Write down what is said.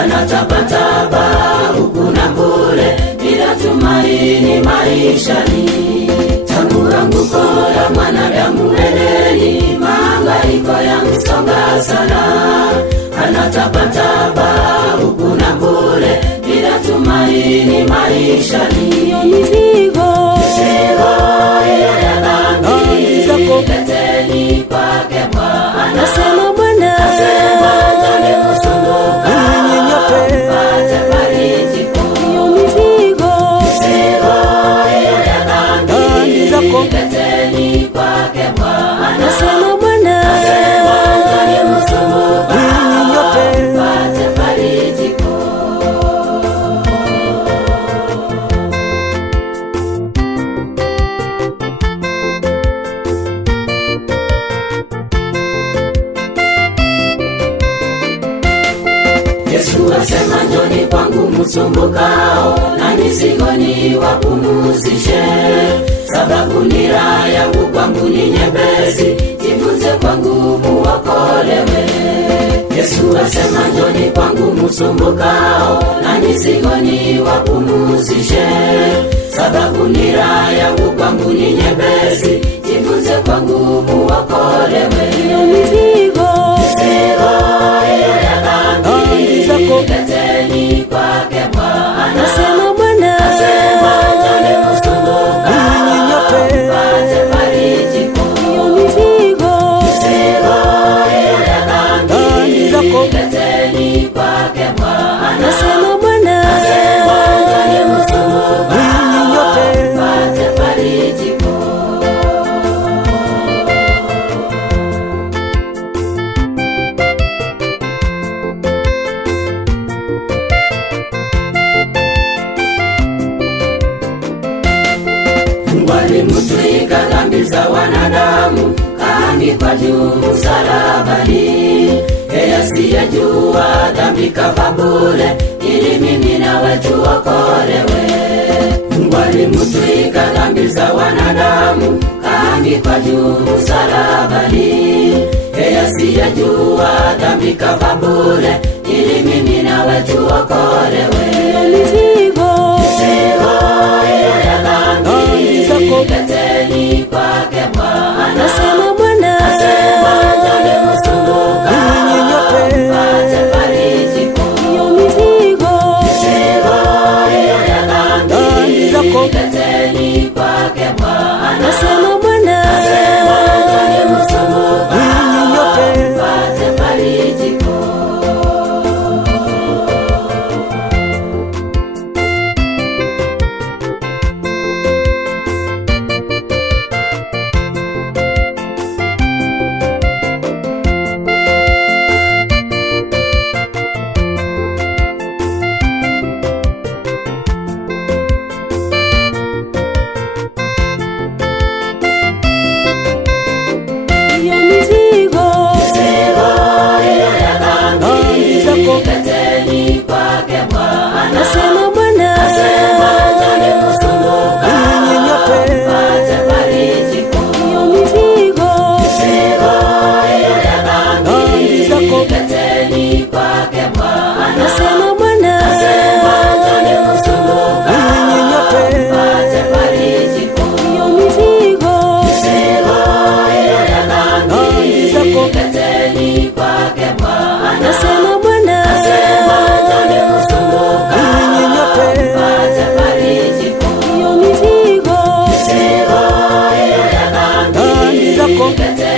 Anatapatapa huku na kule bila tumaini maishani. Tangu anguko la mwanadamu Edeni, mahangaiko yamsonga sana. Anatapatapa huku na kule bila tumaini maishani. Mizigo hiyo ya dhambi leteni kwake Bwana. Nasema Bwana, njoni msumbuka mpate farijiko. hiyo mizigo hiyo ya dhambi leteni kwake Bwana. Nasema Bwana, njoni msumbuka mpate farijiko. Yesu asema njoni kwangu msumbukao na mizigo niwapumzishe, sababu nira yangu kwangu ni nyepesi, jifunze kwangu muokolewe. Yesu asema njoni kwangu msumbukao na mizigo niwapumzishe, sababu nira yangu kwangu ni nyepesi, jifunze kwangu muokolewe. hiyo mizigo hiyo ya dhambi leteni kwake Bwana. Nasema Bwana, njoni msumbuka mpate farijiko. hiyo mizigo hiyo ya dhambi leteni kwake Bwana. Nasema Bwana, njoni msumbuka mpate farijiko. Mungu alimtwika dhambi za wanadamu, kaangikwa juu msalabani. Yeye asiyejua dhambi kafa bure, ili mimi nawe tuokolewe. Mungu alimtwika dhambi za wanadamu, kaangikwa juu msalabani. Yeye asiyejua dhambi kafa bure, ili mimi nawe tuokolewe. hiyo mizigo hiyo ya dhambi leteni kwake Bwana. Nasema Bwana, njoni msumbuka mpate farijiko. hiyo mizigo hiyo ya dhambi leteni kwake Bwana. Nasema Bwana, njoni msumbuka mpate farijiko. hiyo mizigo hiyo ya dhambi leteni kwake Bwana. Nasema Bwana, njoni msumbuka mpate farijiko. hiyo mizigo hiyo ya dhambi leteni kwake Bwana. Nasema Bwana, njoni msumbuka mpate farijiko. hiyo mizigo hiyo ya dhambi leteni kwake Bwana. Nasema Bwana, njoni msumbuka mpate farijiko. hiyo mizigo hiyo ya dhambi leteni